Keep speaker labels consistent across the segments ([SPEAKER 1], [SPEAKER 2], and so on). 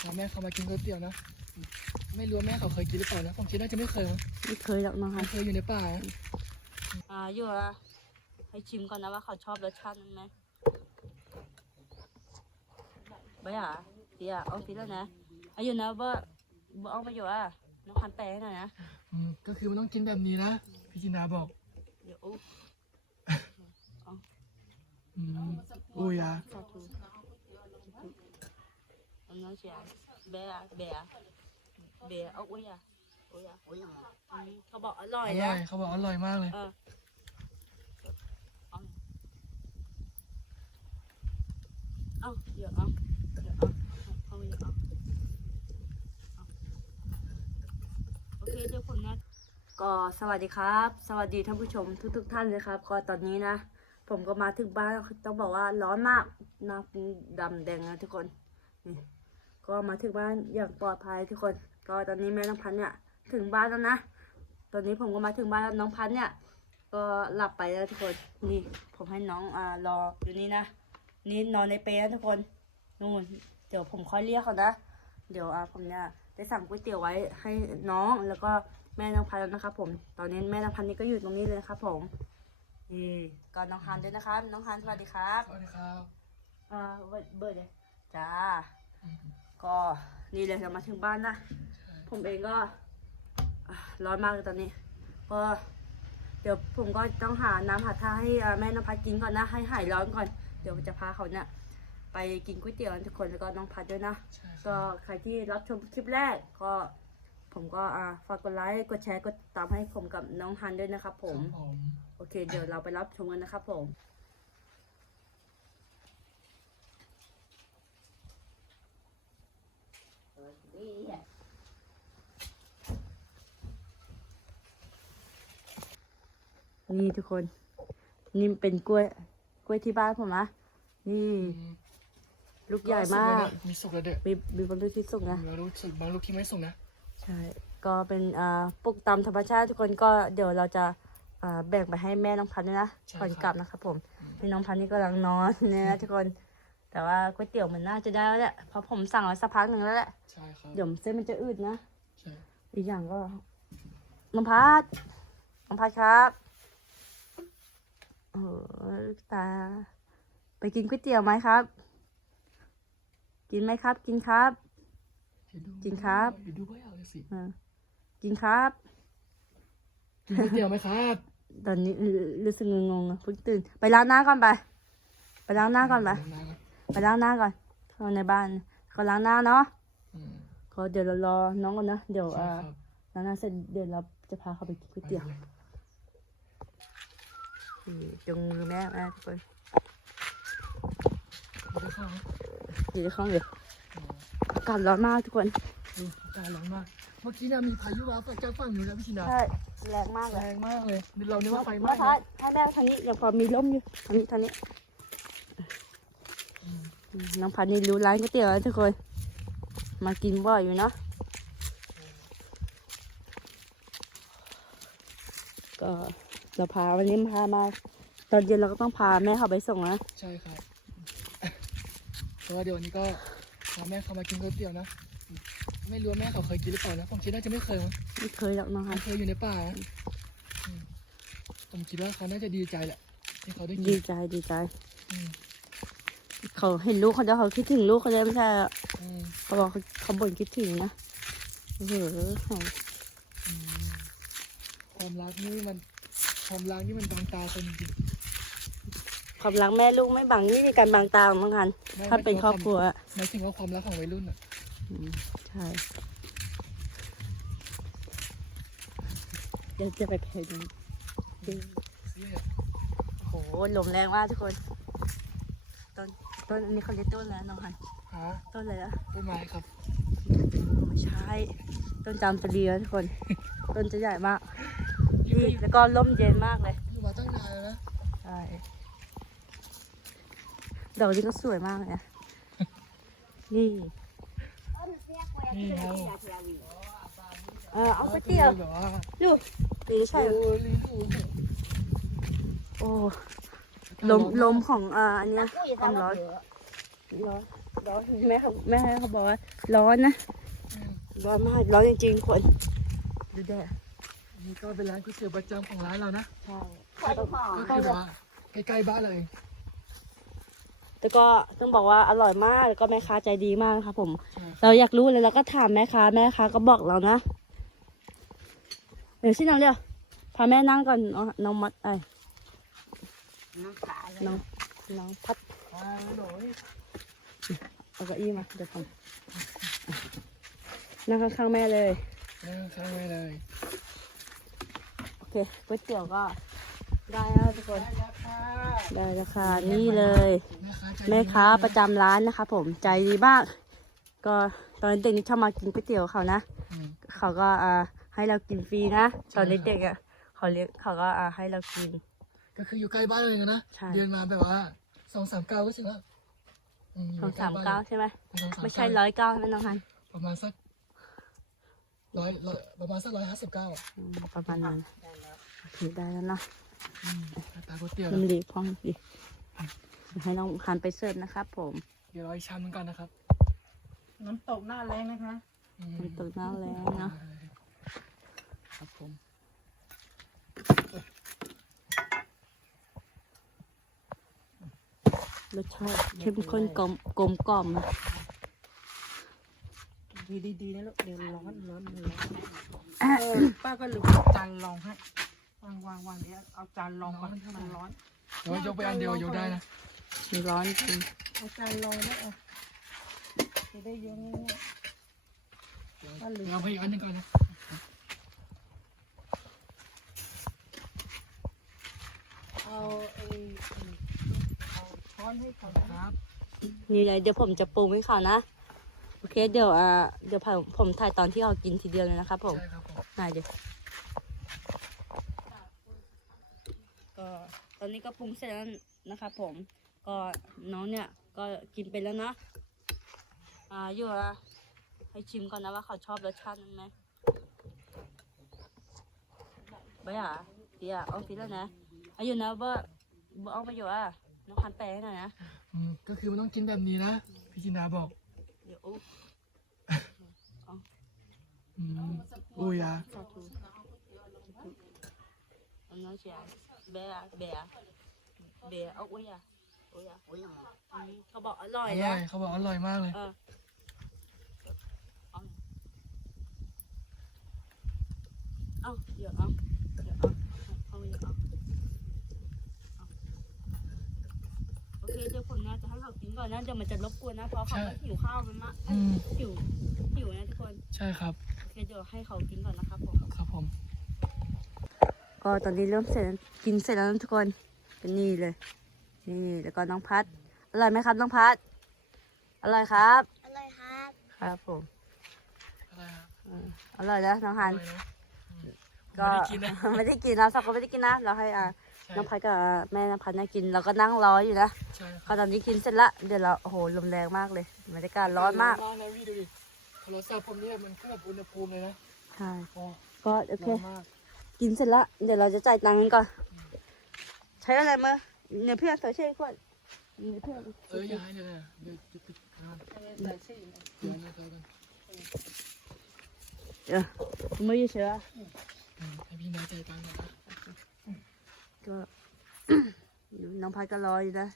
[SPEAKER 1] พาแม่เขามากินก๋วยเตี๋ยวนะ ไม่รู้ว่าแม่เขาเคยกินหรือเปล่านะผมคิดน่าจะไม่เคยมั้ง
[SPEAKER 2] ไม่เคยหรอกน้องฮั
[SPEAKER 1] มันนเคยอยู่ในป่านะ
[SPEAKER 2] อ่าอยู่อะให้ชิมก่อนนะว่าเขาชอบรสชาตินั้นไหมไม่อะเดี๋ยวเอาทีแล้วนะอายุนะว่าว่าเอาไปอยู่อะน้องพันแปลให้หน่อยนะ
[SPEAKER 1] อืมก็คือมันต้องกินแบบนี้นะพี่จินดาบอก
[SPEAKER 2] เดี๋ยวอุ๊
[SPEAKER 1] อืมอุ้ยอะ
[SPEAKER 2] สาธุ อันนั้นเสียเบียร์เบียร์เบียร์เอาอุ้ยอะอุ้ยอะอุ้ยอะอืมเขาบอกอร่อ
[SPEAKER 1] อยร่
[SPEAKER 2] นะ
[SPEAKER 1] อยเขาบอกอร่อยมากเลย
[SPEAKER 2] เออเอาเอาเดี๋ยวเอาเดี๋ยวเอาเอาไปเดี๋ยวเอาเอาโอเคเดี๋ยวผมนะก็สวัสดีครับ สวัสดีท่านผู้ชมทุกๆท่านเลยครับ ก็ตอนนี้นะ ผมก็มาถึงบ้านต้องบอกว่าร้อนมากหน้าดำแดงนะทุกคนนี่ ก็มาถึงบ้านอย่างปลอดภัยทุกคน ก็ตอนนี้แม่น้องพันธุ์เนี่ยถึงบ้านแล้วนะ ตอนนี้ผมก็มาถึงบ้านแล้วน้องพันธุ์เนี่ย ก็หลับไปแล้วทุกคน นี่ผมให้น้องอ่ารออยู่นี่นะ นี่นอนในเปรย์นะทุกคน นู่น เดี๋ยวผมค่อยเรียกเขานะ เดี๋ยวอ่าผมเนี่ยได้สั่งก๋วยเตี๋ยวไว้ให้น้องแล้วก็แม่น้องพันธุ์แล้วนะครับผม ตอนนี้แม่น้องพันธุ์นี่ก็อยู่ตรงนี้เลยนะครับผมนี่ก็น้องฮันด้วยนะครับ น้องฮันสวัสดีครับ
[SPEAKER 1] สวัสดีครับ
[SPEAKER 2] อ่าเบิร์ดเบิร์ดเลยจ้า
[SPEAKER 1] อืม
[SPEAKER 2] ก็นี่เลยจะมาถึงบ้านนะ ผมเองก็อ่าร้อนมากเลยตอนนี้ ก็เดี๋ยวผมก็ต้องหาน้ำหาท่าให้อ่าแม่น้องพัดกินก่อนนะ ให้หายร้อนก่อน เดี๋ยวจะพาเขาเนี่ยไปกินก๋วยเตี๋ยวกันทุกคนแล้วก็น้องพัดด้วยนะ
[SPEAKER 1] ใช่ค
[SPEAKER 2] ก็
[SPEAKER 1] รับ
[SPEAKER 2] ใครที่รับชมคลิปแรกก็ผมก็อ่าฝากกดไลค์กดแชร์กดติดตามให้ผมกับน้องฮันด้วยนะครับผม
[SPEAKER 1] ครับผม
[SPEAKER 2] โอเค เดี๋ยวเราไปรับชมกันนะครับผม นี่ทุกคน นี่เป็นกล้วย กล้วยที่บ้านผมนะ นี่
[SPEAKER 1] อืม
[SPEAKER 2] ลูกใหญ่มาก
[SPEAKER 1] มีสุกแล้วเด้อ
[SPEAKER 2] มีมีบรรลุที่สุกนะ
[SPEAKER 1] มีรู้สึกบางลูกที่ไม่สุกนะ
[SPEAKER 2] ใช่ ก็เป็นอ่าปลูกตามธรรมชาติทุกคนก็เดี๋ยวเราจะอ่าแบ่งไปให้แม่น้องพันธุ์ด้วยนะ
[SPEAKER 1] ใช่
[SPEAKER 2] ก่อน
[SPEAKER 1] ครับ
[SPEAKER 2] กลับนะครับผมนี่น้องพันธุ์นี่กำลังนอนเนี่ยนะทุกคน แต่ว่าก๋วยเตี๋ยวมันน่าจะได้แล้วแหละเพราะผมสั่งไว้สักพักหนึ่งแล้วแหละ
[SPEAKER 1] ใช่ครับ
[SPEAKER 2] เดี๋ยวเส้นมันจะอืดนะ
[SPEAKER 1] ใช่
[SPEAKER 2] อีกอย่างก็น้องพัดน้องพัดครับโอ้ยลูกตา ไปกินก๋วยเตี๋ยวไหมครับ กินไหมครับ กินครับ
[SPEAKER 1] เดี๋ยวดู
[SPEAKER 2] จริงครับ
[SPEAKER 1] เดี๋ยวดูไม่เอาเลยสิ
[SPEAKER 2] อ่ากินครับ
[SPEAKER 1] กินก๋วยเตี๋ยวไหมครับ
[SPEAKER 2] ตอนนี้รู้สึกงงๆอะเพิ่งตื่น ไปล้างหน้าก่อนไป ไปล้างหน้าก่อนไป
[SPEAKER 1] ล้างหน้าก่อน
[SPEAKER 2] ไปล้างหน้าก่อนเข้าในบ้านก็ล้างหน้าเนาะ
[SPEAKER 1] อืม
[SPEAKER 2] ก็เดี๋ยวเรารอน้องก่อนนะ เดี๋ยว
[SPEAKER 1] ใช่
[SPEAKER 2] อ่า
[SPEAKER 1] ครับ
[SPEAKER 2] ล้างหน้าเสร็จเดี๋ยวเราจะพาเขาไปกินก๋วยเตี๋ยว
[SPEAKER 1] ไปล
[SPEAKER 2] นี่จงมือแม่แม่ทุกคน
[SPEAKER 1] ไม่ได้เข้านะ
[SPEAKER 2] อยู่ในห้องเดี๋ยว
[SPEAKER 1] อ๋อ
[SPEAKER 2] อากาศร้อนมากทุกคน
[SPEAKER 1] ดูอากาศร้อนมาก เมื่อกี้เนี่ยมีพายุมาฝั่งจากฝั่งนู้นนะพี่ชินา
[SPEAKER 2] ใช่แรงมากเล
[SPEAKER 1] แร
[SPEAKER 2] ย
[SPEAKER 1] งมากเลยเรานึกว่าไฟไหม้
[SPEAKER 2] มาทา
[SPEAKER 1] นะ
[SPEAKER 2] นให้แม่ทางนี้ยังพอมีร่มอยู่ทางนี้ทางนี้
[SPEAKER 1] อืม
[SPEAKER 2] อืม น้องพันนี่รู้ร้านก๋วยเตี๋ยวแล้วทุกคน มากินบ่อยอยู่เนาะก็เราพาวันนี้พามา ตอนเย็นเราก็ต้องพาแม่เขาไปส่งนะ
[SPEAKER 1] ใช่ครับเพราะว่าเดี๋ยววันนี้ก็พาแม่เขามากินก๋วยเตี๋ยวนะ ไม่รู้ว่าแม่เขาเคยกินหรือเปล่านะผมคิดน่าจะไม่เคยมั้ง
[SPEAKER 2] ไม่เคยหรอกน้อง
[SPEAKER 1] มั
[SPEAKER 2] ฮั
[SPEAKER 1] น
[SPEAKER 2] น
[SPEAKER 1] เคยอยู่ในป่านะอืมผมคิดว่าเขาน่าจะดีใจแหละที่เขาได้กิ
[SPEAKER 2] ดี
[SPEAKER 1] น
[SPEAKER 2] ใจดีใจ
[SPEAKER 1] อืม
[SPEAKER 2] เขาเห็นลูกเขาแล้วเขาคิดถึงลูกเขาเลยไม่ใช่เหรอ
[SPEAKER 1] อืม
[SPEAKER 2] เขาบอกเขาเขาบ่นคิดถึงนะโอ้โห
[SPEAKER 1] อืมความรักนี่มันความรักนี่มันบางตาคนจริง
[SPEAKER 2] ความรักแม่ลูกไม่บังนี่มีการบังตาของน้องฮัน
[SPEAKER 1] ไม่
[SPEAKER 2] ถ้าเป็นครอบครัวอะ
[SPEAKER 1] หมายถึงว่าความรักของวัยรุ่นอะ
[SPEAKER 2] อืมใช่เดี๋ยวจะไปเพลงจริง
[SPEAKER 1] เนี่ย
[SPEAKER 2] โอ้โหลมแรงมากทุกคน ต้น ต้นอันนี้เขาเรียกต้นแล้วน้องฮัน
[SPEAKER 1] หา
[SPEAKER 2] ต้นอะไรนะ
[SPEAKER 1] ต้นไม้ครับ
[SPEAKER 2] ไม่ใช่ ต้นจามจุรีนะทุกคน ต้นจะใหญ่มากนี่แล้วก็ร่มเย็นมากเลย
[SPEAKER 1] อยู่มาตั้งนานแล้วนะ
[SPEAKER 2] ใช่ ดอกนี้ก็สวยมากเลยนะนี่
[SPEAKER 1] นี่ครับ
[SPEAKER 2] เออเอาก๋วยเตี๋ยว
[SPEAKER 1] แบบว่า
[SPEAKER 2] ดูนี่ใช่
[SPEAKER 1] โอ้ย ลิ้นหู
[SPEAKER 2] โอ้ลมลมของอ่าอันเนี้ยความร้อนร้อนร้อนแม่เขาแม่เขาบอกว่าร้อนนะ
[SPEAKER 1] อืม
[SPEAKER 2] ร้อนมากร้อนจริงๆคนดูแดด
[SPEAKER 1] อันนี่ก็เป็นร้านก๋วยเตี๋ยวประจำของร้านเรานะ
[SPEAKER 2] ใช่
[SPEAKER 1] ก็คือแบบว่าใกล้ๆบ้านเราเอง
[SPEAKER 2] แต่ก็ต้องบอกว่าอร่อยมากแล้วก็แม่ค้าใจดีมากครับผม
[SPEAKER 1] ใช่
[SPEAKER 2] เราอยากรู้เลยเราก็ถามแม่ค้าแม่ค้าก็บอกเรานะเดี๋ยวสิน้องเดียวพาแม่นั่งก่อนน้อง น้องมัดไอ้ยน้องน้องพัด
[SPEAKER 1] อ่าหน่อย
[SPEAKER 2] เอาเก้าอี้มาเดี๋ยวผมนั่งข้างๆแม่เลย
[SPEAKER 1] เออข้างไว้เลย
[SPEAKER 2] โอเคก๋วยเตี๋ยวก็ได้แล้วทุกคน
[SPEAKER 1] ได้แล้วค่ะ
[SPEAKER 2] ได้แล้วค่ะนี่เลย
[SPEAKER 1] แม่ค้าใจดี
[SPEAKER 2] แม่ค้าม
[SPEAKER 1] กเลย
[SPEAKER 2] ประจำร้านนะคะ ผมใจดีมากก็ตอนเด็กนี่ชอบมากินก๋วยเตี๋ยวเขานะ
[SPEAKER 1] อืม
[SPEAKER 2] เขาก็อ่าให้เรากินฟรีนะ
[SPEAKER 1] ใช่
[SPEAKER 2] ตอนเด็กๆอะเขาเลี้ยงเขาก็อ่าให้เรากิน
[SPEAKER 1] ก็คืออยู่ใกล้บ้านเราเองนะ
[SPEAKER 2] ใช่
[SPEAKER 1] เดินมาแบบว่าสองสามเก้าวก็ถึงแล้วอืยู่
[SPEAKER 2] สอง
[SPEAKER 1] ใกล้
[SPEAKER 2] สาม
[SPEAKER 1] บ้น
[SPEAKER 2] เก้าใช่ไหม
[SPEAKER 1] สองสา
[SPEAKER 2] ไม่ใช่ร้อยเก้าใช่ไหมน้องฮัน
[SPEAKER 1] ประมาณสักร้อยร้อยประมาณสักร้อยห้าสิบเก้าอะ
[SPEAKER 2] อืมประมาณนั้นโอเคได้แล้วเนาะ
[SPEAKER 1] อืมตาก๋วยเตี๋ยว
[SPEAKER 2] มันดีพ้องดีให้น้องฮันไปเสิร์ฟนะครับผม
[SPEAKER 1] เดี๋ยวเราอีกชามหนึงก่อนนะครับ
[SPEAKER 3] น้ำตกหน้าแรงนะคะ
[SPEAKER 1] อืม
[SPEAKER 2] มันตกน้ำแล้วเนาะ
[SPEAKER 1] ครับ
[SPEAKER 2] รสชาติเข้มข้นกลมกลมกล่อมนะ
[SPEAKER 3] ดีดีดีนะลูกเดี๋ยวร้อนร้อนร้อนเออป้าก็ลืมเอาจานรองให้วางวางวางเดี๋ยวเอาจานรองก่อนมันร้อน
[SPEAKER 1] เดี๋ยวยกไปอันเดียวยกได้นะ
[SPEAKER 2] มันร้อนจริง
[SPEAKER 3] เอาจานรองแล้วเอาจะได้เยอะง่ายป้าลืม
[SPEAKER 1] เราไปอีกอันหนึงก่อนนะ
[SPEAKER 3] ๆเอาไอ้เอา ช้อนให้เขานะครับ
[SPEAKER 2] นี่เลยเดี๋ยวผมจะปรุงให้เขานะ โอเค เดี๋ยวอ่าเดี๋ยวผมผมถ่ายตอนที่เขากินทีเดียวเลยนะครับผม
[SPEAKER 1] ใช่ครับผม
[SPEAKER 2] ไหนเดี๋ยวก็ตอนนี้ก็ปรุงเสร็จแล้วนะครับผม ก็น้องเนี่ยก็กินไปแล้วนะ อ่าอยู่อะให้ชิมก่อนนะว่าเขาชอบรสชาตินั้นไหมไปอะเดี๋ยวเอาทีแล้วนะอายุนะว่าบอกเอาไปอยู่อะ น้องคันแปลให้หน่อยนะ
[SPEAKER 1] อืมก็คือมันต้องกินแบบนี้นะพี่จินดาบอก
[SPEAKER 2] เดี๋ยวอุ๊ย
[SPEAKER 1] อืมอุ้ยอะ
[SPEAKER 2] สาธุอันนั้นเชียเบียร์เบียร์เบียร์เอาอุ้ยอะอุ้ยอะอุ้ยอะอืมเขาบอกอร่อ
[SPEAKER 1] อย
[SPEAKER 2] นะ
[SPEAKER 1] ร่อยเขาบอกอร่อยมากเลย
[SPEAKER 2] เออเอาเอาเดี๋ยวเอาเดี๋ยวเอาเอาเดี๋ยวเอาเอาโอเคเดี๋ยวผมนะจะให้เขา กินก่อนนะเดี๋ยวมันจะรบกวนนะเพราะเขาก็หิวข้าวมันมาก
[SPEAKER 1] อืม
[SPEAKER 2] หิวหิวนะทุกคน
[SPEAKER 1] ใช่ครับ
[SPEAKER 2] โอเคเดี๋ยวให้เขากินก่อนนะครับผม
[SPEAKER 1] ครับผม
[SPEAKER 2] ก็ตอนนี้เริ่มเสร็จแล้วกินเสร็จแล้วนะทุกคนเป็นนี่เลย นี่แล้วก็น้องพัดอร่อยไหมครับน้องพัดอร่อยครับ
[SPEAKER 4] อร่อยครับ
[SPEAKER 2] ครับผม
[SPEAKER 1] อะไรครับ
[SPEAKER 2] อืมอร่อยนะน้องฮัน
[SPEAKER 1] อร่อยนะอืม
[SPEAKER 2] ก็
[SPEAKER 1] ไม่ได้กินนะ
[SPEAKER 2] ไม่ได้กินนะสักคนไม่ได้กินนะ เราให้อ่า
[SPEAKER 1] ใช่
[SPEAKER 2] น้องพัดกับแม่น้องพัดเนี่ยกินเราก็นั่งรออยู่นะ
[SPEAKER 1] ใช่ค
[SPEAKER 2] พ
[SPEAKER 1] รั
[SPEAKER 2] อบตอนนี้กินเสร็จละเดี๋ยวเราโอ้โหลมแรงมากเลยบรรยากาศร้อนมาก
[SPEAKER 1] ร้อนมากนะพี่ดูดิโทรศัพท์ผมเนี่ยมันก็แบบอุณหภูมิเลยนะ
[SPEAKER 2] ใช่
[SPEAKER 1] โอ้
[SPEAKER 2] ก็โอเค
[SPEAKER 1] ร้อนมาก
[SPEAKER 2] กินเสร็จละเดี๋ยวเราจะจ่ายตังค์กันก่อน ใช้อะไรมาเนี่ยเพื่อนใส่เช่ขวดเนี่ยเพื่อน
[SPEAKER 1] เอออย่าให้เลยนะเดี๋ยวจะปิดงาน
[SPEAKER 3] ใส่ชื่อ
[SPEAKER 1] เดี๋ยวนะเธอกัน
[SPEAKER 2] เออไม่เชื่อ
[SPEAKER 1] อืมให้พี่น้อยใจตังค์ก่อนนะ
[SPEAKER 2] ก็ น้องพัดก็รออยู่นะ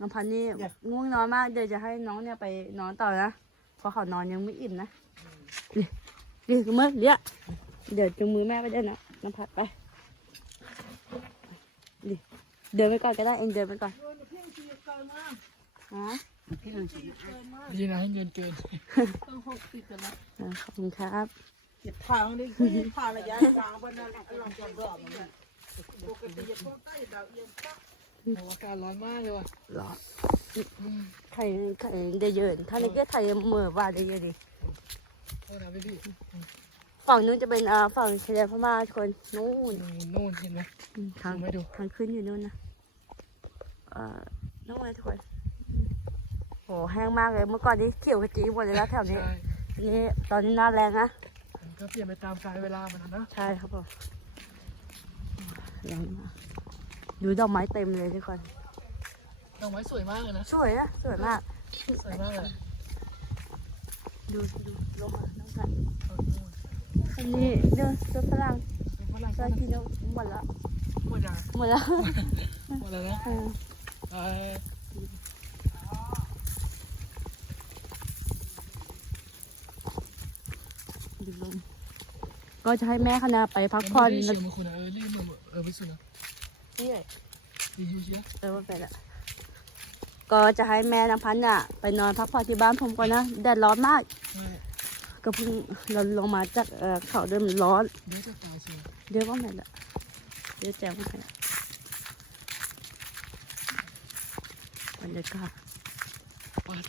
[SPEAKER 2] น้องพัดนี่ง่วงนอนมากเดี๋ยวจะให้น้องเนี่ยไปนอนต่อนะเพราะเขานอนยังไม่อิ่มนะนี่นี่มือเลี้ยเดี๋ยวจุงมือแม่ไปได้วยนะน้องพัดไปนี่เดินไปก่อนก็ได้เองเดินไปก่อน
[SPEAKER 3] เออเพี่งตีเกินมาก
[SPEAKER 2] ฮะ
[SPEAKER 3] เพี่งตีเกินมาก
[SPEAKER 1] พี่น้อยให้เงินเกิน
[SPEAKER 3] ต้องหกสิบกันแล้ว
[SPEAKER 2] อ่าขอบคุณครับ
[SPEAKER 3] เก็บทางนี่คุยทางระยะทางบนนั้นลองจอดรอบมัน ปกติจะพวกใต้ดาวเอียงปะ
[SPEAKER 1] โอ้อากาศร้อนมากเลยว่ะ
[SPEAKER 2] รอ
[SPEAKER 1] อืม
[SPEAKER 2] ไข่ไข่ได้เยอะถ้าในเกี้ยไทยเหมื่อว่าได้เยอะดิ
[SPEAKER 1] โทษนะพี่พี่อืม
[SPEAKER 2] ฝั่งนู้นจะเป็นอ่าฝั่งชายแดนพม่าทุกคนนู่น
[SPEAKER 1] นู่นนู่นเห็นไหม
[SPEAKER 2] อืมทาง
[SPEAKER 1] ไม่ดู
[SPEAKER 2] ทางขึ้นอยู่นู่นนะเอ่อน้องไว้ทุกคนโหแห้งมากเลยเมื่อก่อนนี้เขียวขจีหมดเลยนะแถวนี้
[SPEAKER 1] ใช่
[SPEAKER 2] นี่ตอนนี้หน้าแรงนะ
[SPEAKER 1] มันก็เปลี่ยนไปตามกาลเวลามันนะ
[SPEAKER 2] ใช่ครับผม แรงมากดูดอกไม้เต็มเลยทุกคน
[SPEAKER 1] ดอกไม้สวยมากเลยนะ
[SPEAKER 2] สวยนะสวยมาก
[SPEAKER 1] สวยมากเลย
[SPEAKER 2] ดูดูลงมาน้องกัน
[SPEAKER 1] เออ
[SPEAKER 2] อันนี้เดินรถฝรั่ง
[SPEAKER 1] เป็นฝรั่ง
[SPEAKER 2] ก็กินแล้วหมดละ
[SPEAKER 1] หมดยัง
[SPEAKER 2] หมดแล้ว
[SPEAKER 1] หมดแล้วนะ
[SPEAKER 2] เออ
[SPEAKER 1] เออ
[SPEAKER 2] ดูลมก็จะให้แม่คณะไปพัก
[SPEAKER 1] ยัง
[SPEAKER 2] ผ่อน
[SPEAKER 1] ไม่ได้
[SPEAKER 2] แล้
[SPEAKER 1] เชี
[SPEAKER 2] วย
[SPEAKER 1] ร์มาคุณนะเออรีบมาเออไปสุดนะ
[SPEAKER 2] นี่
[SPEAKER 1] ดีอยู่เชียร์
[SPEAKER 2] เออว่าไปละก็จะให้แม่นพันธ์อะไปนอนพักผ่อนที่บ้านผมก่อนนะแดดร้อนมาก
[SPEAKER 1] ใช่
[SPEAKER 2] ก็เพิ่งเราลงมาจากเอ่อเขาเดิมร้อน
[SPEAKER 1] เดี๋ยวจะตายเชียว
[SPEAKER 2] เดี๋ยวว่าไงล่ะเดี๋ยวแจ้งว่าไงล่ะบรรยากาศ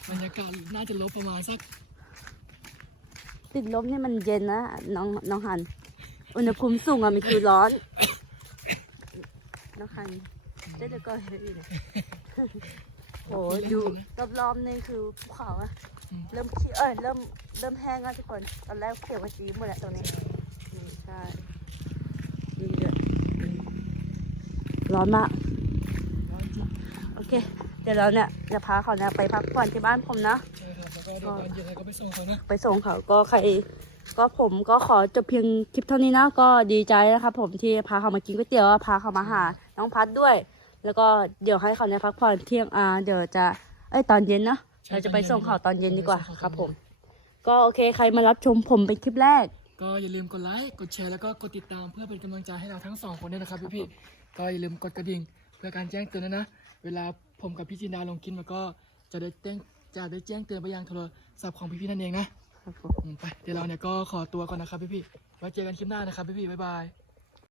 [SPEAKER 1] บรรยากาศน่าจะลบประมาณสัก
[SPEAKER 2] ติดลมนี่มันเย็นนะน้องน้องหัน อุณหภูมิสูงอะมันคือร้อน น้องหันเดี๋ยวเดี๋ยวก็เฮ้ยเลยโอ้ยดูรอบๆนี่คือภูเขาอะเริ่มขี้เอ้ยเริ่มเริ่มแห้งแล้วทุกคนตอนแรกเขียวกว่าจีหมดแหละตรงนี้นี่ใช่ดีเลยร้อนมาก
[SPEAKER 1] ร้อนจริง
[SPEAKER 2] โอเค เดี๋ยวเราเนี่ยจะพาเขาเนี่ยไปพักผ่อนที่บ้านผมนะ
[SPEAKER 1] ใช่ครับแล้วก็เดี๋ยวตอนเย็นเราก็ไปส่งเขานะ
[SPEAKER 2] ไปส่งเขาก็ใคร ก็ผมก็ขอจบเพียงคลิปเท่านี้นะ ก็ดีใจนะครับผมที่พาเขามากินก๋วยเตี๋ยวพาเขามาหาน้องพัดด้วย แล้วก็เดี๋ยวให้เขาเนี่ยพักผ่อนเที่ยงอ่าเดี๋ยวจะเอ้ยตอนเย็นนะเราจะไปส่งเขาตอนเย็นดีกว่าครับผม ก็โอเคใครมารับชมผมเป็นคลิปแรก
[SPEAKER 1] ก็อย่าลืมกดไลค์กดแชร์แล้วก็กดติดตามเพื่อเป็นกำลังใจให้เราทั้งสองคนด้วยนะครับพี่ๆก็อย่าลืมกดกระดิ่งเพื่อการแจ้งเตือนด้วยนะเวลาผมกับพี่จินดาลงคลิปมันก็จะได้แจ้งจะได้แจ้งเตือนไปยังโทรศัพท์ของพี่ๆนั่นเองนะครับ
[SPEAKER 2] ผม
[SPEAKER 1] อืม ไปเดี๋ยวเราเนี่ยก็ขอตัวก่อนนะครับพี่พี่ไว้เจอกันคลิปหน้านะครับพี่พี่บ๊ายบาย